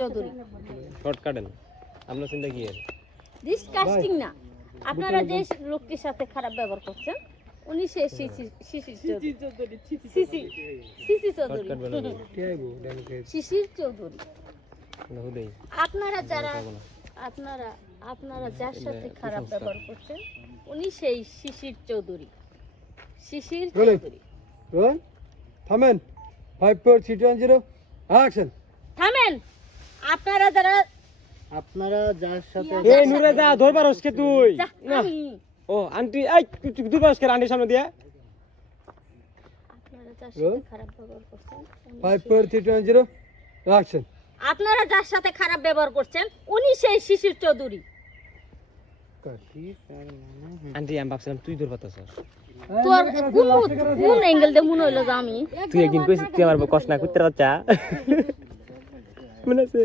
Chowdhury. Short কাটেন। আপনার চিন্তা কি এর ডিসকাস্টিং না। আপনারা যে লোকটির সাথে খারাপ ব্যবহার করছেন উনি সে শিশির শিশির চৌধুরী। চৌধুরী শিশির চৌধুরী। আপনারা যারা আপনারা আপনারা যার সাথে খারাপ ব্যবহার করছেন উনি সেই শিশির চৌধুরী। শিশির। চৌধুরী। থামেন। Five four three one zero action থামেন। আপনারা যারা আপনারা যার সাথে এই নুরে যা ধরবার হসকে তুই। না। আমি। ও আন্টি এই তুই হসকে আন্টির সামনে দিয়ে। আপনারা যার সাথে খারাপ ব্যবহার করছেন উনি সেই- four three two one zero action আপনারা যার সাথে খারাপ ব্যবহার করছেন উনি সেই শিশির চৌধুরী। আন্টি আমি ভাবছিলাম তুই তো তোর কোন কোন অ্যাঙ্গেল দিয়ে মনে হইল যে আমি। তুই একদিন কইছিস তুই আমার কষ্ট না করতে বাচ্চা মনে আছে